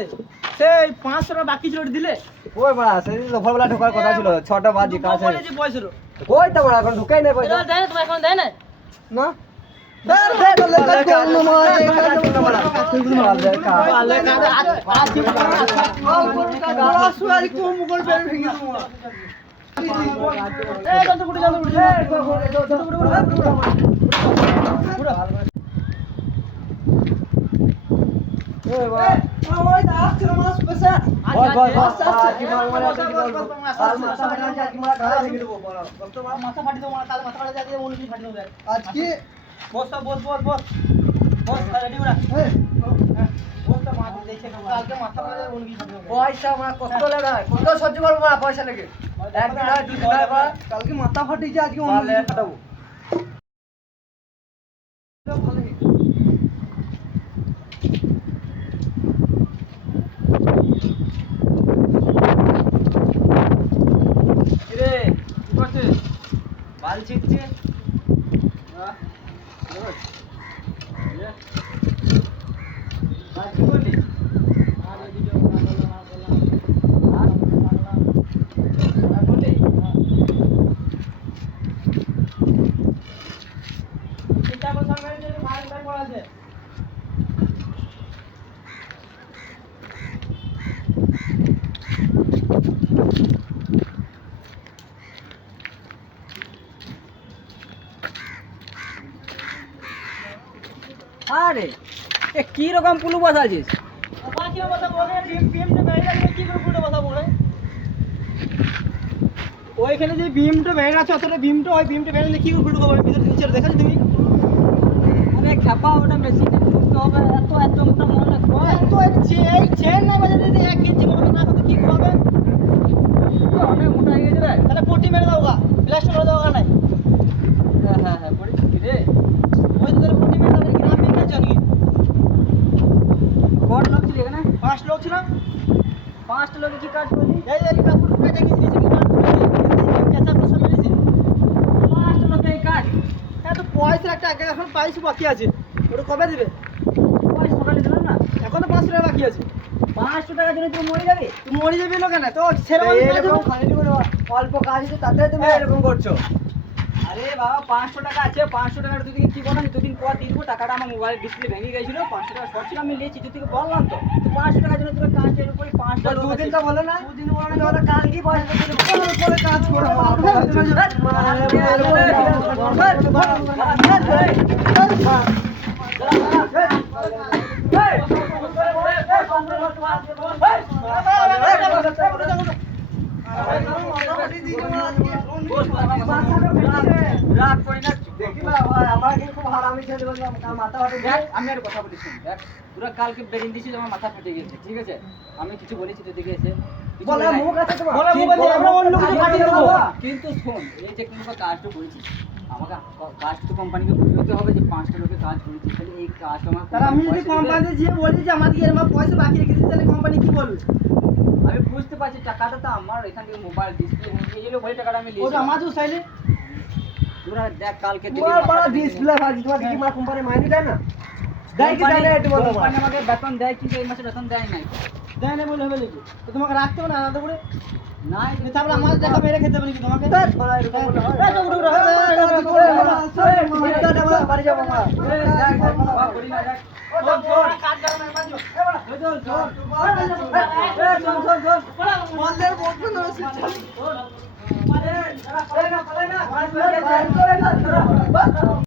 রে সেই 500 টাকা বাকি ছিল দিলে কই বড়া সেই দুপুরবেলা ঢোকার কথা ছিল 6টা বাজে কাছে বলেছি পয়সা কই তো বড়া এখন ঢুকাই নাই পয়সা দেয় না তোমার এখন দেয় না না দে দে লেখা কোন মার দেখা বড়া আলে কাদা আজ সুয়ারি কো মুগল বের ভেঙে তোমার এই জলদি উঠে ওই বাবা ওই দা আছর মাস পয়সা বল কি মার মারা কি বল কাল মাথা ফাটা যায় কি মার ঢালা ভেঙে দেব বড় তোমার মাথা ফাটি দাও কাল মাথা ফাটা যায় উনি ফাটি দাও আজ কি বস রেডি ওরা বসটা মাথা দেখে কালকে মাথা ফাটা যায় উনি ফাটি দাও পয়সা আমার কত লাগায় কত সহ্য করব না পয়সা লাগে একদিন আর দুই দিন আর কালকে মাথা ফাটিছে আজকে অন্য কিছু ফাটাবো কিরে কি করছিস বাল ছিটছে বাল কি করলি আরে এ কি রকম পুলু বসাছিস বাকি কথা বলে বিএমটা ভেঙে গেছে কি করে পুরো কথা বলে ওইখানে যে বিএমটা ভেঙে আছে অতটা বিএমটা ওই বিএমটা ভেঙে কি করে পুরো হবে ভিতরে নিচে দেখাচ্ছ তুমি আরে খাপা ওটা মেশিনে ঢুকতে হবে এত মোটা মনে এত এই চেন না বাজারে যদি 1 ইঞ্চি মতো না করতে কি হবে অনেক মোটা হয়ে গেছে রে তাহলে পটি মেরে দাওগা প্লাস্টার করে দাওগা নাই হ্যাঁ পড়ি রে ওই তো পটি মেরে দাও গ্রাম ভেঙে জানি কোন লোক ছিল এখানে 5 লোক ছিল 5টা লোকে কি কাজ করলি এই কাপড় কাটা গেছে কি কাট কেঁচা প্রশ্ন মেরেছে 5টা লোকে এই কাজ হ্যাঁ তো পয়সা একটা এখন পাইছি বাকি আছে ওটা কবে দিবে পয়সা সকালে দিলাম না এখনো 500 টাকা বাকি আছে 500 টাকার জন্য তুই মরে যাবি তুই মরে যাবি না কেন তো সেরকম এরকম খালি করে অল্প কাজ আছে তাতে তুমি এরকম করছো আরে বাবা 500 টাকা আছে 500 টাকার দুদিন কি বললাম দুদিন পর দিয়ে দেবো টাকাটা আমার মোবাইল ডিসপ্লে ভেঙে গেছিল 500 টাকা শর্ট ছিল আমি নিয়েছি তুই থেকে বললাম তো 500 টাকার জন্য তোর কাজের উপরে 5টা দুদিন তো বলে না দুদিন বলে না বলে কাল কি পয়সা দিলে পরে কাজ করো রাগ করি না দেখি না ভাই আমার কি খুব হারামি ছেলে বলে মাথা ফাটে দেখ আমি আর কথা বলিস দেখ পুরো কালকে বেরিয়ে দিছিস আমার মাথা ফেটে গেছে ঠিক আছে আমি কিছু বলেছি তুই দেখে এসে বলে মুখ আছে তোমার বলে মুখ আছে আমরা অন্য কিছু ফাটিয়ে দেব কিন্তু শোন এই যে কোনো কাজটা করেছিস আমাকে কাজ তো কোম্পানিকে বুঝতে হবে যে 5টা লোকে কাজ করেছি তাহলে এই কাজ আমার তাহলে আমি যদি কোম্পানিতে যে বলি যে আমাদের এরকম পয়সা বাকি রেখে দিই তাহলে কোম্পানি কি বলবে আমি বুঝতে পারছি টাকাটা তো আমার এখান থেকে মোবাইল ডিসপ্লে নিয়ে গেলে ওই টাকাটা আমি ও নিয়েছি আমার তো চাইলে তোরা দেখ কালকে তোমার বড় ডিসপ্লে ভাজি তোমার কি মা কোম্পানি মাইনে দেয় না দেয় কি দেয় না একটু বলো কোম্পানি আমাকে বেতন দেয় কিন্তু এই মাসে বেতন দেয় নাই দেয় না বলে হবে নাকি তো তোমাকে রাখতে হবে না আলাদা করে নাই তারপরে আমার দেখা মেরে খেতে হবে নাকি তোমাকে বড় এরকম বলো বাড়ি যাবো আমরা দেখ বাবা করি না দেখ বললে বলতে না